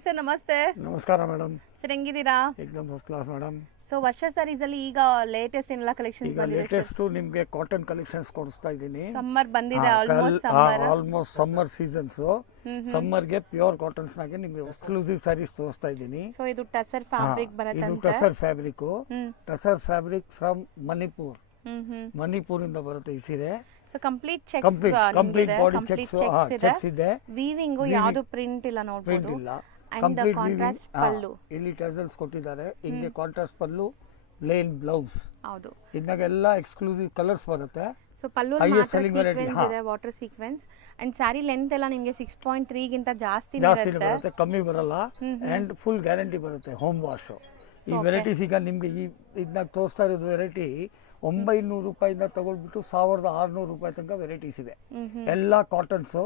Sir ನಮಸ್ತೆ. ನಮಸ್ಕಾರ madam. Sir ಹೆಂಗಿದ್ದೀರಾ? एकदम ಫಸ್ಟ್ ಕ್ಲಾಸ್ ಮೇಡಮ್. ಸೊ ವರ್ಷ ಸಾರೀಸ್ ಅಲ್ಲಿ ಈಗ ಲೇಟೆಸ್ಟ್ ಏನೆಲ್ಲ ಕಲೆಕ್ಷನ್ಸ್ ಈಗ ಬಂದಿದೆ? ಲೇಟೆಸ್ಟ್ ನಿಮಗೆ ಕಾಟನ್ ಕಲೆಕ್ಷನ್ಸ್ ಕೊಡಿಸ್ತಾ ಇದ್ದೀನಿ. ಸಮ್ಮರ್ ಬಂದಿದೆ, ಆಲ್ಮೋಸ್ಟ್ ಸಮ್ಮರ್ ಸೀಸನ್ಸ್. ಸಮ್ಮರ್ ಗೆ ಪ್ಯೂರ್ ಕಾಟನ್ಸ್ ನಾಗೆ ನಿಮಗೆ ಎಕ್ಸ್ಕ್ಲೂಸಿವ್ ಸ್ಯಾರೀಸ್ ತೋರಿಸ್ತಾ ಇದ್ದೀನಿ. ಸೊ ಇದು ಟಸರ್ ಫ್ಯಾಬ್ರಿಕ್ ಬರುತ್ತೆ. ಇದು tussar fabric. Tussar fabric from Manipur. Manipur ಇಂದ ಬರುತ್ತೆ ಈ ಸೀರೆ. So complete complete body cheques ಇದೆ. ವೀವಿಂಗ್ ಯಾವುದು ಪ್ರಿಂಟ್ ಇಲ್ಲ ನೋಡಬಹುದು. ಪ್ರಿಂಟ್ ಇಲ್ಲ. ಕಂಪ್ಲೀಟ್ ಕಾಂಟ್ರಾಸ್ಟ್ ಪಲ್ಲು. ಇಲ್ಲಿ ಟಸಲ್ಸ್ ಕೊಟ್ಟಿದ್ದಾರೆ. ಹಿಂಗೆ ಕಾಂಟ್ರಾಸ್ಟ್ ಪಲ್ಲು, ಪ್ಲೇನ್ ಬ್ಲೌಸ್. ಹೌದು. ಇದನ್ನೆಲ್ಲ ಎಕ್ಸ್ಕ್ಲೂಸಿವ್ ಕಲರ್ಸ್ ಬರುತ್ತೆ. ಸೊ ಪಲ್ಲು ಸೀಕ್ವೆನ್ಸ್ ಇದೆ, water sequence. And sari length ಎಲ್ಲ ನಿಮಗೆ 6.3 ಗಿಂತ ಜಾಸ್ತಿ ಬರುತ್ತೆ, ಕಮ್ಮಿ ಬರಲ್ಲ. ಅಂಡ್ ಫುಲ್ ಗ್ಯಾರಂಟಿ ಬರುತ್ತೆ, ಹೋಮ್ ವಾಶ್. ಈ ವೆರೈಟೀಸ್ ಈಗ ನಿಮ್ಗೆ ಈ ಇದನ್ನ ತೋರಿಸ್ತಾ ಇರೋದು ವೆರೈಟಿ 900 ರೂಪಾಯಿಂದ ತಗೊಳ್ಬಿಟ್ಟು 1600 ರೂಪಾಯಿ ತನಕ ವೆರೈಟೀಸ್ ಇದೆ. ಎಲ್ಲ ಕಾಟನ್ಸ್,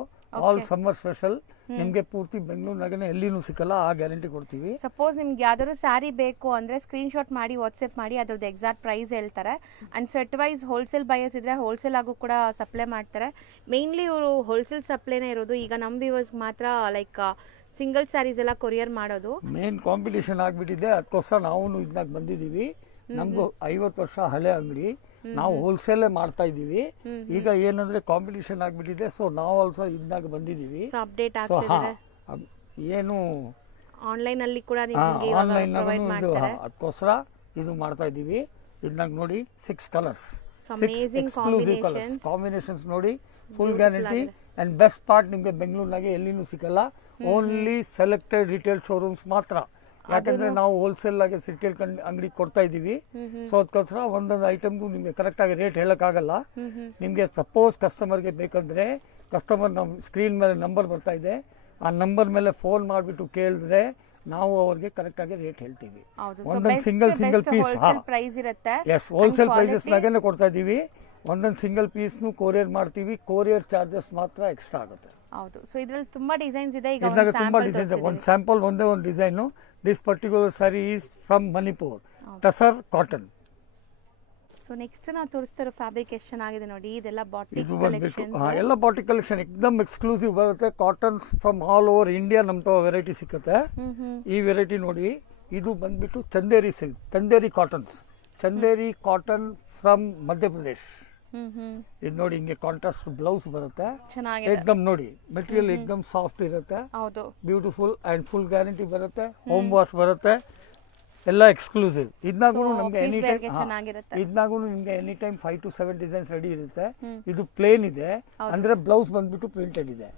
ಆಲ್ ಸಮ್ಮರ್ ಸ್ಪೆಷಲ್. ನಿಮ್ಗೆ ಪೂರ್ತಿ ಬೆಂಗಳೂರಿನಾಗೇ ಎಲ್ಲಿನೂ ಸಿಕ್ಕಲ್ಲ, ಆ ಗ್ಯಾರಂಟಿ ಕೊಡ್ತೀವಿ. ಸಪೋಸ್ ನಿಮ್ಗೆ ಯಾವ್ದಾದ್ರು ಸ್ಯಾರಿ ಬೇಕು ಅಂದ್ರೆ ಸ್ಕ್ರೀನ್ ಶಾಟ್ ಮಾಡಿ ವಾಟ್ಸ್ಆಪ್ ಮಾಡಿ ಅದ್ರದ್ದು ಎಕ್ಸಾಕ್ಟ್ ಪ್ರೈಸ್ ಹೇಳ್ತಾರೆ. And set wise wholesale buyers ಇದ್ರೆ ಹೋಲ್ಸೇಲ್ ಆಗು ಕೂಡ ಸಪ್ಲೈ ಮಾಡ್ತಾರೆ. ಮೇನ್ಲಿ ಇವರು ಹೋಲ್ಸೇಲ್ ಸಪ್ಲೈನೇ ಇರೋದು. ಈಗ ನಮ್ಮ ವ್ಯೂವರ್ಸ್ ಮಾತ್ರ ಲೈಕ್ ಸಿಂಗಲ್ ಸ್ಯಾರೀಸ್ ಎಲ್ಲ ಕೊರಿಯರ್ ಮಾಡೋದು. ಮೇನ್ ಕಾಂಪಿಟೇಷನ್ ಆಗ್ಬಿಟ್ಟಿದೆ, ಅದಕ್ಕೋಸ್ಕರ ನಾವು ಇದನ್ನಾಗ ಬಂದಿದ್ದೀವಿ. ನಮ್ದು 50 ವರ್ಷ ಹಳೆ ಅಂಗಡಿ, ನಾವು ಹೋಲ್ಸೇಲ್ ಮಾಡ್ತಾ ಇದೀವಿ. ಈಗ ಏನಂದ್ರೆ ಕಾಂಪಿಟೇಷನ್ ಆಗ್ಬಿಟ್ಟಿದೆ, ಸೊ ನಾವು ಆಲ್ಸೋ ಇದನ್ನಾಗ ಬಂದಿದ್ದೀವಿ. ಅಪ್ಡೇಟ್ ಏನು ಆನ್ಲೈನ್ ಅಲ್ಲಿ ಕೂಡ ಆನ್ಲೈನ್ ಅದಕ್ಕೋಸ್ಕರ ಇದು ಮಾಡ್ತಾ ಇದೀವಿ. ಇದನ್ನಾಗ ನೋಡಿ 6 ಕಲರ್ಸ್, 6 ಎಕ್ಸ್ಕ್ಲೂಸಿವ್ ಕಲರ್ಸ್ ಕಾಂಬಿನೇಷನ್ಸ್ ನೋಡಿ. Full guarantee. And best part ನಿಮ್ಗೆ ಬೆಂಗಳೂರಿನಾಗೆ ಎಲ್ಲಿನೂ ಸಿಕ್ಕಲ್ಲ, ಓನ್ಲಿ ಸೆಲೆಕ್ಟೆಡ್ ರಿಟೇಲ್ ಶೋರೂಮ್ಸ್ ಮಾತ್ರ. ಯಾಕಂದ್ರೆ ನಾವು ಹೋಲ್ಸೇಲ್ ಆಗಿ ರಿಟೇಲ್ ಅಂಗಡಿ ಕೊಡ್ತಾ ಇದೀವಿ. ಸೊ ಅದಕ್ಕೋಸ್ಕರ ಒಂದೊಂದು ಐಟಮ್ಗೂ ನಿಮ್ಗೆ ಕರೆಕ್ಟ್ ಆಗಿ ರೇಟ್ ಹೇಳಕ್ಕಾಗಲ್ಲ. ನಿಮ್ಗೆ ಸಪೋಸ್ ಕಸ್ಟಮರ್ಗೆ ಬೇಕಂದ್ರೆ ಕಸ್ಟಮರ್ ನಮ್ಮ ಸ್ಕ್ರೀನ್ ಮೇಲೆ ನಂಬರ್ ಬರ್ತಾ ಇದೆ, ಆ ನಂಬರ್ ಮೇಲೆ ಫೋನ್ ಮಾಡಿಬಿಟ್ಟು ಕೇಳಿದ್ರೆ ನಾವು ಅವ್ರಿಗೆ ಕರೆಕ್ಟ್ ಆಗಿ ರೇಟ್ ಹೇಳ್ತೀವಿ. ಒಂದೊಂದು single piece as wholesale prices ನಾಗೇನೆ ಕೊಡ್ತಾ ಇದೀವಿ. ಒಂದೊಂದು ಸಿಂಗಲ್ ಪೀಸ್ನು ಕೊರಿಯರ್ ಮಾಡ್ತೀವಿ. ಕೊರಿಯರ್ ಚಾರ್ಜಸ್ ಮಾತ್ರ ಎಕ್ಸ್ಟ್ರಾ ಆಗುತ್ತೆ. ಹೌದು. ಸೊ ಇದರಲ್ಲಿ ತುಂಬಾ ಡಿಸೈನ್ಸ್ ಇದೆ. ಈಗ ತುಂಬಾ ಡಿಸೈನ್ಸ್. ಒಂದು ಸ್ಯಾಂಪಲ್ ಒಂದೇ ಒಂದು design. This particular sari is from Manipur, tussar cotton. So next ನಾವು ತೋರಿಸ್ತಿರೋ ಫ್ಯಾಬ್ರಿಕ್ ಎಷ್ಟು ಚೆನ್ನಾಗಿದೆ ನೋಡಿ. ಇದೆಲ್ಲ ಬಾಟಿಕ್ ಕಲೆಕ್ಷನ್. ಎಲ್ಲ ಬಾಟಿಕ್ ಕಲೆಕ್ಷನ್ ಎಕ್ದಮ್ ಎಕ್ಸ್ಕ್ಲೂಸಿವ್ ಬರುತ್ತೆ. Cottons from all over India ನಮ್ದು ವೆರೈಟಿ ಸಿಕ್ಕುತ್ತೆ. ಈ ವೆರೈಟಿ ನೋಡಿ, ಇದು ಬಂದ್ಬಿಟ್ಟು Chanderi silk, Chanderi cottons, Chanderi cotton from Madhya Pradesh. ಇದು ನೋಡಿ, ಹಿಂಗೆ ಕಾಂಟ್ರಾಸ್ಟ್ ಬ್ಲೌಸ್ ಬರುತ್ತೆ. ಎಕ್ದಮ್ ನೋಡಿ, ಮೆಟೀರಿಯಲ್ ಎಕ್ದಮ್ ಸಾಫ್ಟ್ ಇರುತ್ತೆ, ಬ್ಯೂಟಿಫುಲ್ ಅಂಡ್ ಫುಲ್ ಗ್ಯಾರಂಟಿ ಬರುತ್ತೆ. ಹೋಮ್ ವಾಶ್ ಬರುತ್ತೆ, ಎಲ್ಲ ಎಕ್ಸ್ಕ್ಲೂಸಿವ್. ಇದನ್ನಾಗೂ ನಮ್ಗೆ any time 5 to 7 designs ready ಇರುತ್ತೆ. ಇದು ಪ್ಲೇನ್ ಇದೆ ಅಂದ್ರೆ ಬ್ಲೌಸ್ ಬಂದ್ಬಿಟ್ಟು ಪ್ರಿಂಟೆಡ್ ಇದೆ.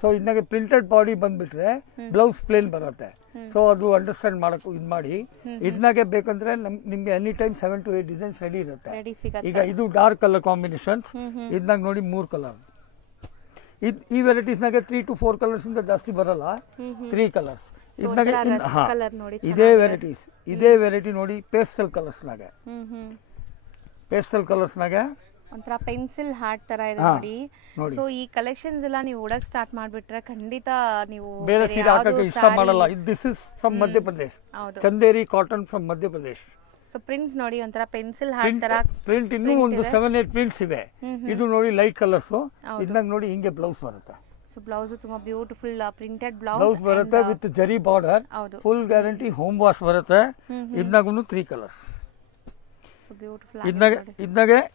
ಸೊ ಇದನ್ನಾಗೆ ಪ್ರಿಂಟೆಡ್ ಬಾಡಿ ಬಂದ್ಬಿಟ್ರೆ ಬ್ಲೌಸ್ ಪ್ಲೇನ್ ಬರುತ್ತೆ. ಸೊ ಅದು ಅಂಡರ್ಸ್ಟ್ಯಾಂಡ್ ಮಾಡಕ್ ಇದು ಮಾಡಿ. ಇದನ್ನಾಗೆ ಬೇಕಂದ್ರೆ ನಿಮ್ಗೆ any time 7 to 8 designs ready ಇರುತ್ತೆ. ಈಗ ಇದು ಡಾರ್ಕ್ ಕಲರ್ ಕಾಂಬಿನೇಷನ್ಸ್. ಇದನ್ನಾಗ ನೋಡಿ 3 ಕಲರ್. ಈ ವೆರೈಟೀಸ್ನಾಗೆ 3 to 4 ಕಲರ್ಸ್ ಇಂದ ಜಾಸ್ತಿ ಬರಲ್ಲ, 3 ಕಲರ್ಸ್. ಇದೇ ವೆರೈಟಿ ನೋಡಿ, ಪೇಸ್ಟಲ್ ಕಲರ್ಸ್ನಾಗೆ, ಪೇಸ್ಟಲ್ ಕಲರ್ಸ್ನಾಗೆ ಒಂಥರ ಪೆನ್ಸಿಲ್ ಹಾರ್ಟ್ ತರ ಇದೆ ನೋಡಿ. ಸೊ ಈ ಕಲೆಕ್ಷನ್ಸ್ ಎಲ್ಲ ನೀವು ಹುಡಕ್ ಸ್ಟಾರ್ಟ್ ಮಾಡ್ಬಿಟ್ರೆ ಖಂಡಿತ ನೀವು ಬೇರೆ ಸೀರೆ ಹಾಕಕ್ಕೆ ಇಷ್ಟ ಮಾಡಲ್ಲ. This is from Madhya Pradesh, Chanderi cotton from Madhya Pradesh. So prints ನೋಡಿ, ಒಂಥರ ಪೆನ್ಸಿಲ್ ಹಾರ್ಟ್ ತರ ಪ್ರಿಂಟ್. ಇನ್ನೂ ಒಂದು 7-8 ಪ್ರಿಂಟ್ಸ್ ಇವೆ. ಇದು ನೋಡಿ ಲೈಟ್ ಕಲರ್ಸ್. ಇದನ್ನಾಗ ನೋಡಿ ಹಿಂಗೆ ಬ್ಲೌಸ್ ಬರುತ್ತೆ. ಸೊ ಬ್ಲೌಸ್ ತುಂಬಾ ಬ್ಯೂಟಿಫುಲ್ ಪ್ರಿಂಟೆಡ್ ಬ್ಲೌಸ್ ಬರುತ್ತೆ ವಿತ್ ಜರಿ border. Full guarantee home wash ಬರುತ್ತೆ. ಇದನ್ನಾಗೂ 3 ಕಲರ್ಸ್.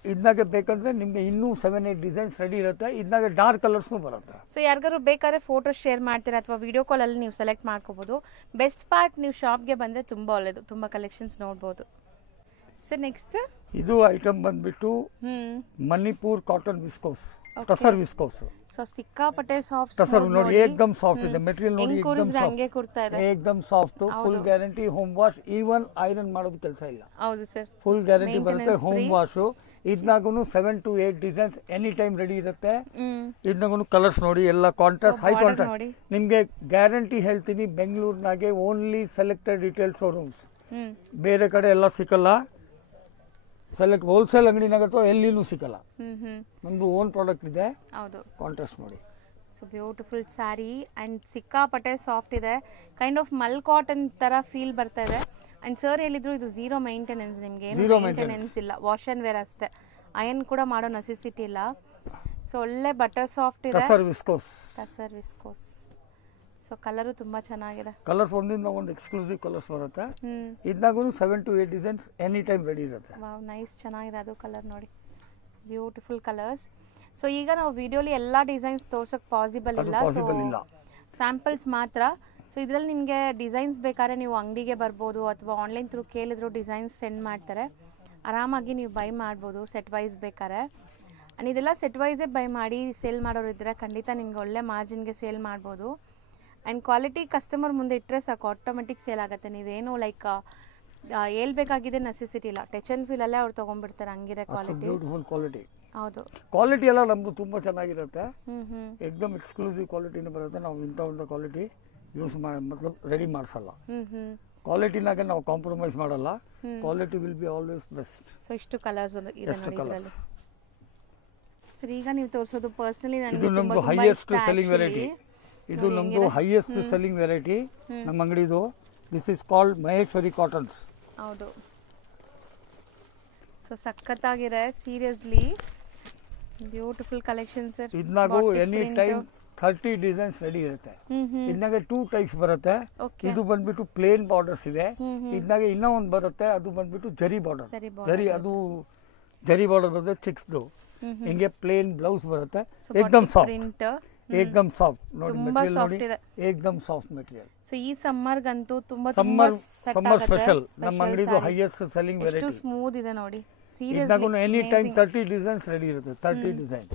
ಇದನ್ನಾಗೆ ಬೇಕಂದ್ರೆ ನಿಮ್ಗೆ ಇನ್ನೂ 7-8 ಡಿಸೈನ್ಸ್ ರೆಡಿ ಇರುತ್ತೆ. ಇದನ್ನಾಗೆ ಡಾರ್ಕ್ ಕಲರ್ಸ್ ಬರುತ್ತೆ. ಸೊ ಯಾರಿಗಾರು ಬೇಕಾದ್ರೆ ಫೋಟೋ ಶೇರ್ ಮಾಡ್ತೀರಾ ಅಥವಾ ವಿಡಿಯೋ ಕಾಲ್ ಅಲ್ಲಿ ನೀವು ಸೆಲೆಕ್ಟ್ ಮಾಡ್ಕೋಬಹುದು. ಬೆಸ್ಟ್ ಪಾರ್ಟ್, ನೀವು ಶಾಪ್ಗೆ ಬಂದ್ರೆ ತುಂಬಾ ಒಳ್ಳೇದು, ತುಂಬಾ ಕಲೆಕ್ಷನ್ಸ್ ನೋಡಬಹುದು. ಸೊ ನೆಕ್ಸ್ಟ್ ಇದು ಐಟಮ್ ಬಂದ್ಬಿಟ್ಟು Manipur cotton viscose, tussar viscose. So ಸಿಕ್ಕಾಪಟ್ಟೆ ಸಾಫ್ಟ್ ಟಸರ್ ನೋಡಿ, ಏಕದಮ್ ಸಾಫ್ಟ್ ಇದೆ. ಮೆಟೀರಿಯಲ್ ನೋಡಿ, ಏಕದಮ್ soft. Full guarantee home wash. Even iron ಮಾಡೋದು ಕೆಲಸ ಇಲ್ಲ. ಹೌದು ಸರ್, ಫುಲ್ ಗ್ಯಾರಂಟಿ ಬರುತ್ತೆ, ಹೋಮ್ ವಾಶ್. ಇದನ್ನಾಗೂ 7 to 8 designs any time ready ಇರುತ್ತೆ. ಇದನ್ನಾಗೂ ಕಲರ್ಸ್ ನೋಡಿ, ಎಲ್ಲ ಕಾಂಟ್ರಾಸ್ಟ್, ಹೈ ಕಾಂಟ್ರಾಸ್ಟ್. ನಿಮ್ಗೆ ಗ್ಯಾರಂಟಿ ಹೇಳ್ತೀನಿ, ಬೆಂಗಳೂರಿನಾಗೆ ಓನ್ಲಿ ಸೆಲೆಕ್ಟೆಡ್ ರಿಟೇಲ್ ಶೋರೂಮ್ಸ್, ಬೇರೆ ಕಡೆ ಎಲ್ಲ ಸಿಕ್ಕಲ್ಲ. ಸೆಲೆಕ್ಟ್ ಹೋಲ್ಸೇಲ್ ಅಂಗಡಿನಾಗ ಎಲ್ಲಿನೂ ಸಿಕ್ಕಲ್ಲ. ನಮ್ದು ಓನ್ ಪ್ರಾಡಕ್ಟ್ ಇದೆ. ಕಾಂಟ್ರಾಸ್ಟ್ ನೋಡಿ. ಸೊ ಬ್ಯೂಟಿಫುಲ್ ಸ್ಯಾರಿ ಅಂಡ್ ಸಿಕ್ಕಾಪಟ್ಟೆ ಸಾಫ್ಟ್ ಇದೆ. ಕೈಂಡ್ ಆಫ್ ಮಲ್ ಕಾಟನ್ ತರ ಫೀಲ್ ಬರ್ತಾ ಇದೆ. ಅಂಡ್ ಸರ್ ಹೇಳಿದ್ರು ಇದು ಝೀರೋ ಮೈಂಟೆನೆನ್ಸ್, ನಿಮ್ಗೆ ಏನು ಮೈಂಟೆನೆನ್ಸ್ ಇಲ್ಲ, ವಾಶ್ ಅಂಡ್ ವೇರ್ ಅಷ್ಟೇ, ಅಯನ್ ಕೂಡ ಮಾಡೋ ನೆಸೆಸಿಟಿ ಇಲ್ಲ. ಸೊ ಒಳ್ಳೆ ಬಟರ್ ಸಾಫ್ಟ್ ಇದೆ. Tussar viscose. Tussar viscose. So so colour ತುಂಬಾ ಚೆನ್ನಾಗಿದೆ. ಕಲರ್ಸ್ ಒಂದಿಂದ ಒಂದು ಎಕ್ಸ್ಕ್ಲೂಸಿವ್ ಕಲರ್ಸ್ ಬರುತ್ತೆ. ಹ್ಮ್ ಇದ್ನಾಗೂ 7 to 8 designs any time ready ಇರುತ್ತೆ. ವಾವ್ ನೈಸ್, ಚೆನ್ನಾಗಿದೆ ಅದು ಕಲರ್ ನೋಡಿ, ಬ್ಯೂಟಿಫುಲ್ ಕಲರ್ಸ್. ಸೊ ಈಗ ನಾವು ವಿಡಿಯೋಲಿ ಎಲ್ಲ ಡಿಸೈನ್ಸ್ ತೋರ್ಸೋಕೆ ಪಾಸಿಬಲ್ ಇಲ್ಲ, ಸ್ಯಾಂಪಲ್ಸ್ ಮಾತ್ರ. ಸೊ ಇದರಲ್ಲಿ ನಿಮಗೆ ಡಿಸೈನ್ಸ್ ಬೇಕಾದ್ರೆ ನೀವು ಅಂಗಡಿಗೆ ಬರ್ಬೋದು ಅಥವಾ ಆನ್ಲೈನ್ ಥ್ರೂ ಕೇಳಿದ್ರು ಡಿಸೈನ್ಸ್ ಸೆಂಡ್ ಮಾಡ್ತಾರೆ, ಆರಾಮಾಗಿ ನೀವು ಬೈ ಮಾಡ್ಬೋದು ಸೆಟ್ ವೈಸ್ ಬೇಕಾದ್ರೆ. ಆ್ಯಂಡ್ ಇದೆಲ್ಲ ಸೆಟ್ ವೈಸೇ ಬೈ ಮಾಡಿ ಸೇಲ್ ಮಾಡೋರು ಇದ್ದರೆ ಖಂಡಿತ ನಿಮ್ಗೆ ಒಳ್ಳೆ ಮಾರ್ಜಿನ್ಗೆ ಸೇಲ್ ಮಾಡ್ಬೋದು. ಆ್ಯಂಡ್ ಕ್ವಾಲಿಟಿ ಕಸ್ಟಮರ್ ಮುಂದೆ ಇಟ್ಟರೆ ಸಾಕು, ಆಟೋಮೆಟಿಕ್ ಸೇಲ್ ಆಗುತ್ತೆ. ನೀವೇನು ಲೈಕ್ ಹೇಳ್ಬೇಕಾಗಿದೆ ನೆಸೆಸಿಟಿ ಇಲ್ಲ, ಟಚ್ ಆ್ಯಂಡ್ ಫೀಲಲ್ಲೇ ಅವ್ರು ತೊಗೊಂಡ್ಬಿಡ್ತಾರೆ, ಹಂಗಿದೆ ಕ್ವಾಲಿಟಿ. Beautiful quality. ಹೌದು, ಕ್ವಾಲಿಟಿ ಎಲ್ಲ ನಮ್ಮದು ತುಂಬ ಚೆನ್ನಾಗಿರುತ್ತೆ. ಏಕ್ದಮ್ ಎಕ್ಸ್ಕ್ಲೂಸಿವ್ ಕ್ವಾಲಿಟಿನೇ ಬರುತ್ತೆ. ನಾವು ಇಂಥ ಒಂದು ಕ್ವಾಲಿಟಿ ಯೂಸ್ ಮಾಡಿ ಮತ್ಲಬ್ ರೆಡಿ ಮಾಡಿಸಲ್ಲ. ಕ್ವಾಲಿಟಿನಾಗ ನಾವು ಕಾಂಪ್ರಮೈಸ್ ಮಾಡಲ್ಲ. Quality will be always best. So ಇಷ್ಟು ಕಲರ್ಸ್ ಇದೆ ನೋಡಿ ಇದರಲ್ಲಿ. ಸರ್ ಈಗ ನೀವು ತೋರಿಸೋದು ಪರ್ಸನಲಿ ಇದು ನನಗೆ ನಮ್ಮದು ಹೈಯೆಸ್ಟ್ ಸೆಲ್ಲಿಂಗ್ ವೆರೈಟಿ. ಇದು ನಮ್ಮದು ಹೈಯೆಸ್ಟ್ ಸೆಲ್ಲಿಂಗ್ ವೆರೈಟಿ ನಮ್ಮ ಅಂಗಡಿದು. This is called Maheshwari cottons. ಹೌದು, ಸೊ ಸಖತ್ತಾಗಿದೆ ಸೀರಿಯಸ್ಲಿ, ಬ್ಯೂಟಿಫುಲ್ ಕಲೆಕ್ಷನ್ ಸರ್. ಇದನ್ನಾಗೂ ಎನಿ ಟೈಮ್ 30 ಡಿಸೈನ್ಸ್ ರೆಡಿ ಇರುತ್ತೆ. ಇದನ್ನಾಗೆ 2 ಟೈಪ್ಸ್ ಬರುತ್ತೆ. ಇದು ಬಂದ್ಬಿಟ್ಟು ಪ್ಲೇನ್ ಬಾರ್ಡರ್ಸ್ ಇದೆ. ಇದನ್ನಾಗೆ ಇನ್ನೂ ಒಂದು ಬರುತ್ತೆ, ಅದು ಬಂದ್ಬಿಟ್ಟು ಜರಿ ಬಾರ್ಡರ್. ಅದು ಜರಿ ಬಾರ್ಡರ್ ಬರುತ್ತೆ ಚಿಕ್ಸ್ದು. ಹಿಂಗೆ ಪ್ಲೇನ್ ಬ್ಲೌಸ್ ಬರುತ್ತೆ. ಏಕ್ದಮ್ ಸಾಫ್ಟ್, ಏಕ್ದಮ್ ಸಾಫ್ಟ್ ನೋಡಿ ಮೆಟೀರಿಯಲ್ ನೋಡಿ, ಏಕ್ದಮ್ ಸಾಫ್ಟ್ ಮೆಟೀರಿಯಲ್. ಸೊ ಈ ಸಮ್ಮರ್ಗಂತೂ ತುಂಬಾ ಸಮ್ಮರ್ ಸ್ಪೆಷಲ್ ನಮ್ಮ ಅಂಗಡಿದು ಹೈಯೆಸ್ಟ್ ಸೆಲ್ಲಿಂಗ್ ವೆರೈಟಿ. ಎಷ್ಟು ಸ್ಮೂತ್ ಇದೆ ನೋಡಿ ಇದನ್ನಾಗೂ ಎನಿ ಟೈಮ್ 30 ಡಿಸೈನ್ಸ್ ರೆಡಿ ಇರುತ್ತೆ. 30 ಡಿಸೈನ್ಸ್.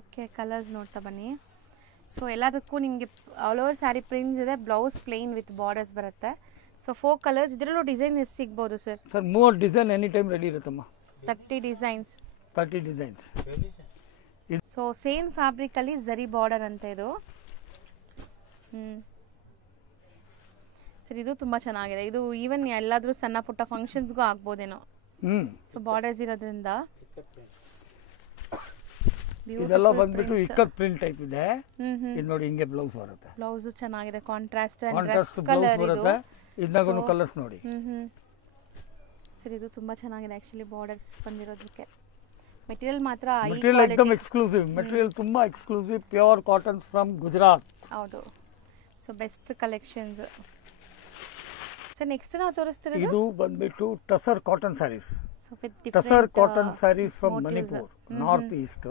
ಓಕೆ, ಕಲರ್ಸ್ ನೋಡ್ತಾ ಬನ್ನಿ. ಸೊ ಎಲ್ಲದಕ್ಕೂ ನಿಮಗೆ ಆಲ್ ಓವರ್ ಸ್ಯಾರಿ ಪ್ರಿಂಟ್ಸ್ ಇದೆ, ಬ್ಲೌಸ್ ಪ್ಲೇನ್ ವಿತ್ ಬಾರ್ಡರ್ಸ್ ಬರುತ್ತೆ. So 4 colours. ಇದರಲ್ಲೂ ಡಿಸೈನ್ ಎಷ್ಟು ಸಿಗ್ಬೋದು sir? Sir 3 design any time ready ಇರುತ್ತಮ್ಮ. 30 designs. 30 designs. So same fabric ಅಲ್ಲಿ ಜರಿ ಬಾರ್ಡರ್ ಅಂತ ಇದು. ಸರ್ ಇದು ತುಂಬಾ ಚೆನ್ನಾಗಿದೆ. ಇದು ಈವನ್ ಎಲ್ಲಾದ್ರೂ ಸಣ್ಣ ಪುಟ್ಟ ಫಂಕ್ಷನ್ಸ್ಗೂ ಆಗ್ಬೋದೇನೋ. ಸೊ ಬಾರ್ಡರ್ಸ್ ಇರೋದ್ರಿಂದ. ಇದೆಲ್ಲ ಬಂದ್ಬಿಟ್ಟು ಇಕ್ಕತ್ ಪ್ರಿಂಟ್ ಟೈಪ್ ಇದೆ. ಇದು ನೋಡಿ ಹಿಂಗೆ ಬ್ಲೌಸ್ ಬರುತ್ತೆ. ಬ್ಲೌಸ್ ಚೆನ್ನಾಗಿದೆ, ಕಾಂಟ್ರಾಸ್ಟ್ ಬ್ಲೌಸ್ ಬರುತ್ತೆ. ಇದನ್ನಾಗೂ ಕಲರ್ಸ್ ನೋಡಿ. ಸರ್ ಇದು ತುಂಬಾ ಚೆನ್ನಾಗಿದೆ ಆಕ್ಚುಲಿ ಬಾರ್ಡರ್ಸ್ ಬಂದಿರೋದಕ್ಕೆ. ಮೆಟೀರಿಯಲ್ ಮಾತ್ರ ಮೆಟೀರಿಯಲ್ एकदम ಎಕ್ಸ್ಕ್ಲೂಸಿವ್ ಮೆಟೀರಿಯಲ್, ತುಂಬಾ exclusive pure cottons from Gujarat. ಹೌದು, so best collections. Sir next ನಾವು ತೋರಿಸ್ತಿರೋದು ಇದು ಬಂದ್ಬಿಟ್ಟು tussar cotton saris. Tussar cotton saris from Manipur, north east.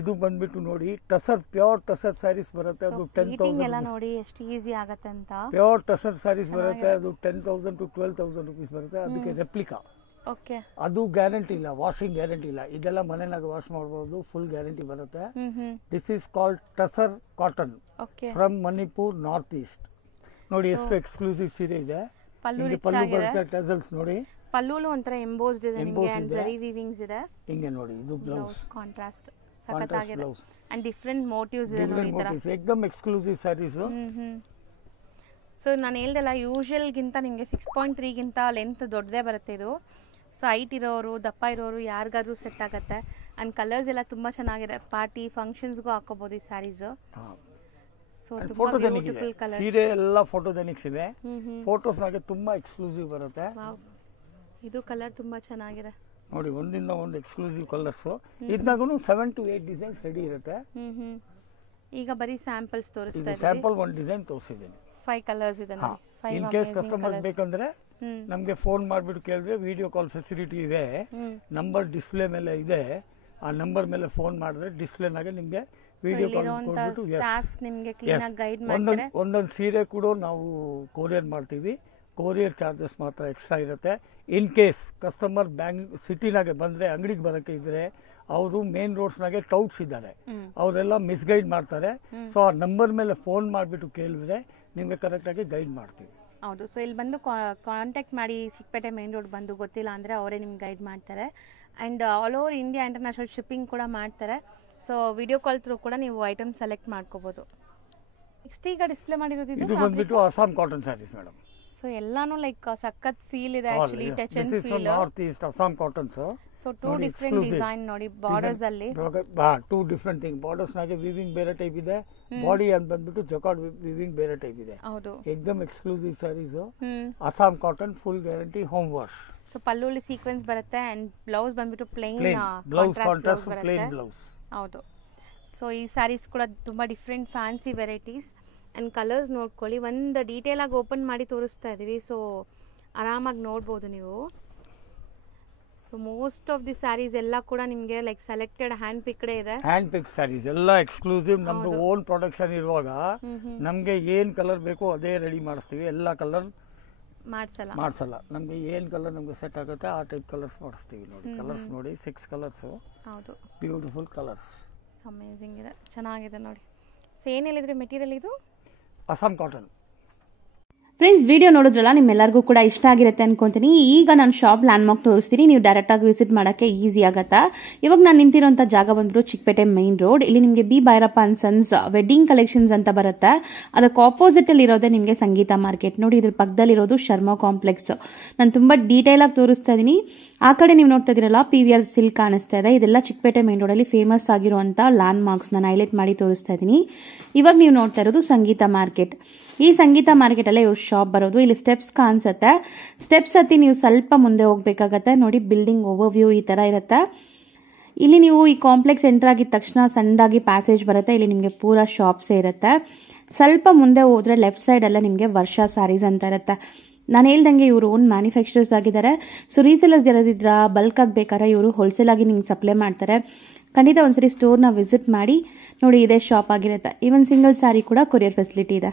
ಇದು ಬಂದ್ಬಿಟ್ಟು ನೋಡಿ ಟಸರ್, ಪ್ಯೂರ್ ಟಸರ್ ಸ್ಯಾರೀಸ್ ಬರುತ್ತೆ. ಅದು 10,000 ಎಲ್ಲ ನೋಡಿ ಎಷ್ಟು ಈಸಿ ಆಗುತ್ತೆ ಅಂತ. ಪ್ಯೂರ್ ಟಸರ್ ಸ್ಯಾರೀಸ್ ಬರುತ್ತೆ. ಅದು 10,000 to 12,000 rupees ಬರುತ್ತೆ. ಅದಕ್ಕೆ ರೆಪ್ಲಿಕಾ. ಓಕೆ, ಅದು ಗ್ಯಾರಂಟಿ ಇಲ್ಲ, ವಾಷಿಂಗ್ ಗ್ಯಾರಂಟಿ ಇಲ್ಲ. ಇದೆಲ್ಲ ಮನೆನಾಗ ವಾಶ್ ಮಾಡಬಹುದು, ಫುಲ್ ಗ್ಯಾರಂಟಿ ಬರುತ್ತೆ. This is called tussar cotton from Manipur, north East. ನೋಡಿ ಎಷ್ಟು ಎಕ್ಸ್ಕ್ಲೂಸಿವ್ ಸೀರೆ ಇದೆ. ಪಲ್ಲು ಬರುತ್ತೆ, ಟಸಲ್ಸ್ ನೋಡಿ. ಪಲ್ಲುಲು ಒಂಥರ ಎಂಬೋಸ್ಡ್ ಇದೆ, ನಿಮಗೆ ಅಂಡ್ ಜರಿ ವೀವಿಂಗ್ಸ್ ಇದೆ. ಹಿಂಗೆ ನೋಡಿ ಇದು ಬ್ಲೌಸ್ ಕಾಂಟ್ರಾಸ್ಟ್ ಸಖತ್ತಾಗಿದೆ ಅಂಡ್ ಡಿಫರೆಂಟ್ ಮೋಟಿವ್ಸ್ ಇದೆ ನೋಡಿ ಈ ತರ. एकदम ಎಕ್ಸ್ಕ್ಲೂಸಿವ್ ಸ್ಯಾರೀಸ್. ಸೊ ನಾನು ಹೇಳ್ದಲ್ಲ ಯೂಶುವಲ್ ಗಿಂತ ನಿಮಗೆ 6.3 ಗಿಂತ ಲೆಂತ್ ದೊಡ್ಡದೇ ಬರುತ್ತೆ ಇದು. ಸೊ ಹೈಟ್ ಇರೋರು, ದಪ್ಪ ಇರೋರು ಯಾರಿಗಾದ್ರೂ ಸೆಟ್ ಆಗುತ್ತೆ. ಅಂಡ್ ಕಲರ್ಸ್ ಎಲ್ಲ ತುಂಬಾ ಚೆನ್ನಾಗಿದೆ, ಪಾರ್ಟಿ ಫಂಕ್ಷನ್ಸ್ಗೂ ಹಾಕೋಬಹುದು ಈ ಸ್ಯಾರೀಸ್. ಸೊ ತುಂಬಾ ಬ್ಯೂಟಿಫುಲ್ ಕಲರ್ಸ್. ಸೀರೆ ಎಲ್ಲ ಫೋಟೋಜೆನಿಕ್ಸ್ ಇದೆ. ಫೋಟೋಸ್ ನಾಗೆ ತುಂಬಾ ಎಕ್ಸ್ಕ್ಲೂಸಿವ್ ಬರುತ್ತೆ. ಇದು ಕಲರ್ ತುಂಬಾ ಚೆನ್ನಾಗಿದೆ ನೋಡಿ, ಒಂದಿಂದ ಒಂದು ಎಕ್ಸ್ಕ್ಲೂಸಿವ್ ಕಲರ್ಸ್. ಇದನ್ನಾಗೂ 7 to 8 ಡಿಸೈನ್ಸ್ ರೆಡಿ ಇರುತ್ತೆ. ಈಗ ಬರೀ ಸ್ಯಾಂಪಲ್ಸ್ ತೋರಿಸ್ತಾ ಇದ್ದೀನಿ. ಸ್ಯಾಂಪಲ್ ಒಂದು ಡಿಸೈನ್ ತೋರಿಸಿದ್ದೀನಿ. 5 ಕಲರ್ಸ್ ಇದೆ ನೋಡಿ. ಇನ್ ಕೇಸ್ ಕಸ್ಟಮರ್ ಬೇಕಂದ್ರೆ ನಮಗೆ ಫೋನ್ ಮಾಡಿಬಿಟ್ಟು ಕೇಳಿದ್ರೆ ವಿಡಿಯೋ ಕಾಲ್ ಫೆಸಿಲಿಟಿ ಇದೆ. ನಂಬರ್ ಡಿಸ್ಪ್ಲೇ ಮೇಲೆ ಇದೆ. ಆ ನಂಬರ್ ಮೇಲೆ ಫೋನ್ ಮಾಡಿದ್ರೆ ಡಿಸ್ಪ್ಲೇನಾಗೆ ನಿಮಗೆ ವಿಡಿಯೋ ಕಾಲ್ ಕೊಟ್ಬಿಟ್ಟು ಒಂದೊಂದು ಸೀರೆ ಕೂಡ ನಾವು ಕೊರಿಯರ್ ಮಾಡ್ತೀವಿ. ಕೊರಿಯರ್ ಚಾರ್ಜಸ್ ಮಾತ್ರ ಎಕ್ಸ್ಟ್ರಾ ಇರುತ್ತೆ. ಇನ್ ಕೇಸ್ ಕಸ್ಟಮರ್ ಸಿಟಿನಾಗೆ ಬಂದರೆ, ಅಂಗಡಿಗೆ ಬರೋಕ್ಕೆ ಇದ್ದರೆ, ಅವರು ಮೇನ್ ರೋಡ್ಸ್ನಾಗೆ ಟೌಟ್ಸ್ ಇದ್ದಾರೆ, ಅವರೆಲ್ಲ ಮಿಸ್ಗೈಡ್ ಮಾಡ್ತಾರೆ. ಸೊ ಆ ನಂಬರ್ ಮೇಲೆ ಫೋನ್ ಮಾಡಿಬಿಟ್ಟು ಕೇಳಿದ್ರೆ ನಿಮಗೆ ಕರೆಕ್ಟಾಗಿ ಗೈಡ್ ಮಾಡ್ತೀವಿ. ಹೌದು, ಸೊ ಇಲ್ಲಿ ಬಂದು ಕಾಂಟ್ಯಾಕ್ಟ್ ಮಾಡಿ, ಚಿಕ್ಕಪೇಟೆ ಮೇನ್ ರೋಡ್ ಬಂದು ಗೊತ್ತಿಲ್ಲ ಅಂದರೆ ಅವರೇ ನಿಮ್ಗೆ ಗೈಡ್ ಮಾಡ್ತಾರೆ. And all over India international shipping ಕೂಡ ಮಾಡ್ತಾರೆ. ಸೊ ವಿಡಿಯೋ ಕಾಲ್ ಥ್ರೂ ಕೂಡ ನೀವು ಐಟಮ್ ಸೆಲೆಕ್ಟ್ ಮಾಡ್ಕೋಬೋದು. ನೆಕ್ಸ್ಟ್ ಈಗ ಡಿಸ್ಪ್ಲೇ ಮಾಡಿರೋದು ಇದು ಬಂದ್ಬಿಟ್ಟು Assam cotton saris madam. So ಎಲ್ಲಾನು ಲೈಕ್ ಸಖತ್ ಫೀಲ್ ಇದೆ actually, touch and feel. North east Assam cottons. So 2 different design ನೋಡಿ ಬಾರ್ಡರ್ಸ್ ಅಲ್ಲಿ. 2 ಡಿಫರೆಂಟ್ ಥಿಂಗ್. ಬಾರ್ಡರ್ಸ್ ನಾಗೆ ವೀವಿಂಗ್ ಬೇರೆ ಟೈಪ್ ಇದೆ, ಬಾಡಿ ಅಂತ ಬಂದ್ಬಿಟ್ಟು ಜಕಾರ್ಡ್ ವೀವಿಂಗ್ ಬೇರೆ ಟೈಪ್ ಇದೆ. ಹೌದು, एकदम exclusive saris. Assam cotton, full guarantee, home wash. So ಪಲ್ಲುಲಿ ಸೀಕ್ವೆನ್ಸ್ ಬರುತ್ತೆ ಅಂಡ್ ಬ್ಲೌಸ್ ಬಂದ್ಬಿಟ್ಟು plain blouse, contrast plain blouse. ಹೌದು, ಸೊ ಈ ಸ್ಯಾರೀಸ್ ಕೂಡ ತುಂಬಾ different fancy varieties and colours ನೋಡ್ಕೊಳ್ಳಿ. ಒಂದು ಡೀಟೇಲಾಗಿ ಓಪನ್ ಮಾಡಿ ತೋರಿಸ್ತಾ ಇದ್ದೀವಿ, ಸೊ ಆರಾಮಾಗಿ ನೋಡ್ಬೋದು ನೀವು. So most of the saris ಎಲ್ಲ ಕೂಡ ನಿಮಗೆ ಲೈಕ್ ಸೆಲೆಕ್ಟೆಡ್ ಹ್ಯಾಂಡ್ ಪಿಕ್ಡ್ ಇದೆ. ಹ್ಯಾಂಡ್ ಪಿಕ್ ಸ್ಯಾರೀಸ್ ಎಲ್ಲ ಎಕ್ಸ್ಕ್ಲೂಸಿವ್. ನಮ್ದು ಓನ್ ಪ್ರೊಡಕ್ಷನ್ ಇರುವಾಗ ನಮ್ಗೆ ಏನ್ ಕಲರ್ ಬೇಕೋ ಅದೇ ರೆಡಿ ಮಾಡಿಸ್ತೀವಿ. ಎಲ್ಲ ಕಲರ್ ಮಾಡ್ಸಲ್ಲ. ನಮ್ಗೆ ಏನ್ ಕಲರ್ ನಮ್ಗೆ ಸೆಟ್ ಆಗುತ್ತೆ ಆ ಟೈಪ್ ಕಲರ್ಸ್ ಮಾಡಿಸ್ತೀವಿ. ನೋಡಿ ಕಲರ್ಸ್ ನೋಡಿ 6 ಕಲರ್ಸ್. ಹೌದು, ಬ್ಯೂಟಿಫುಲ್ ಕಲರ್ಸ್. ಅಮೇಜಿಂಗ್ ಇದೆ, ಚೆನ್ನಾಗಿದೆ ನೋಡಿ. ಸೊ ಏನು ಹೇಳಿದ್ರೆ ಮೆಟೀರಿಯಲ್ ಇದು ಅಸ್ಸಾಂ ಕಾಟನ್. ಫ್ರೆಂಡ್ಸ್, ವಿಡಿಯೋ ನೋಡಿದ್ರಲ್ಲ, ನಿಮ್ಮೆಲ್ಲರಿಗೂ ಕೂಡ ಇಷ್ಟ ಆಗಿರುತ್ತೆ ಅನ್ಕೊಂತೀನಿ. ಈಗ ನಾನು ಶಾಪ್ ಲ್ಯಾಂಡ್ಮಾರ್ಕ್ ತೋರಿಸ್ತೀನಿ, ನೀವು ಡೈರೆಕ್ಟ್ ಆಗಿ ವಿಸಿಟ್ ಮಾಡಕ್ಕೆ ಈಸಿ ಆಗತ್ತಾ. ಇವಾಗ ನಾನು ನಿಂತಿರೋಂಥ ಜಾಗ ಬಂದ್ಬಿಟ್ಟು ಚಿಕ್ಕಪೇಟೆ ಮೈನ್ ರೋಡ್. ಇಲ್ಲಿ ನಿಮಗೆ B Bhyrappa and sons wedding collections ಅಂತ ಬರುತ್ತೆ. ಅದಕ್ಕೆ ಆಪೋಸಿಟ್ ಅಲ್ಲಿ ಇರೋದೇ ನಿಮಗೆ ಸಂಗೀತ ಮಾರ್ಕೆಟ್. ನೋಡಿ, ಇದ್ರ ಪಕ್ಕದಲ್ಲಿ ಇರೋದು ಶರ್ಮಾ ಕಾಂಪ್ಲೆಕ್ಸ್. ನಾನು ತುಂಬಾ ಡೀಟೇಲ್ ಆಗಿ ತೋರಿಸ್ತಾ ಇದೀನಿ. ಆ ಕಡೆ ನೀವು ನೋಡ್ತಾ ಇದೀರಲ್ಲ, PVR ಸಿಲ್ಕ್ ಕಾಣಿಸ್ತಾ ಇದೆ. ಇದೆಲ್ಲ ಚಿಕ್ಕಪೇಟೆ ಮೈನ್ ರೋಡ್ ಅಲ್ಲಿ ಫೇಮಸ್ ಆಗಿರುವಂತ ಲ್ಯಾಂಡ್ ಮಾರ್ಕ್ಸ್ ನಾನು ಹೈಲೈಟ್ ಮಾಡಿ ತೋರಿಸ್ತಾ ಇದೀನಿ. ಇವಾಗ ನೀವು ನೋಡ್ತಾ ಇರೋದು ಸಂಗೀತ ಮಾರ್ಕೆಟ್. ಈ ಸಂಗೀತ ಮಾರ್ಕೆಟ್ ಅಲ್ಲೇ ಇವ್ರ ಶಾಪ್ ಬರೋದು. ಇಲ್ಲಿ ಸ್ಟೆಪ್ಸ್ ಕಾಣಿಸುತ್ತೆ. ಸ್ಟೆಪ್ಸ್ ಹತ್ತಿ ನೀವು ಸ್ವಲ್ಪ ಮುಂದೆ ಹೋಗ್ಬೇಕಾಗತ್ತೆ. ನೋಡಿ, ಬಿಲ್ಡಿಂಗ್ ಓವರ್ ವ್ಯೂ ಈ ತರ ಇರುತ್ತೆ. ಇಲ್ಲಿ ನೀವು ಈ ಕಾಂಪ್ಲೆಕ್ಸ್ ಎಂಟರ್ ಆಗಿದ ತಕ್ಷಣ ಸಣ್ಣದಾಗಿ ಪ್ಯಾಸೇಜ್ ಬರುತ್ತೆ. ಇಲ್ಲಿ ನಿಮಗೆ ಪೂರಾ ಶಾಪ್ಸೇ ಇರುತ್ತೆ. ಸ್ವಲ್ಪ ಮುಂದೆ ಹೋದ್ರೆ ಲೆಫ್ಟ್ ಸೈಡ್ ಎಲ್ಲ ನಿಮಗೆ ವರ್ಷಾ ಸ್ಯಾರೀಸ್ ಅಂತ ಇರುತ್ತೆ. ನಾನು ಹೇಳ್ದಂಗೆ ಇವರು ಓನ್ ಮ್ಯಾನುಫ್ಯಾಕ್ಚರರ್ಸ್ ಆಗಿದ್ದಾರೆ. ಸೊ ರೀಸೇಲರ್ಸ್ ಯಾರಾದಿದ್ರ ಬಲ್ಕ್ ಆಗಿ ಬೇಕಾದ್ರೆ ಇವರು ಹೋಲ್ಸೇಲ್ ಆಗಿ ನಿಮ್ಗೆ ಸಪ್ಲೈ ಮಾಡ್ತಾರೆ. ಖಂಡಿತ ಒಂದ್ಸರಿ ಸ್ಟೋರ್ನ ವಿಸಿಟ್ ಮಾಡಿ ನೋಡಿ. ಇದೇ ಶಾಪ್ ಆಗಿರುತ್ತೆ. ಈವನ್ ಸಿಂಗಲ್ ಸ್ಯಾರಿ ಕೂಡ ಕೊರಿಯರ್ ಫೆಸಿಲಿಟಿ ಇದೆ.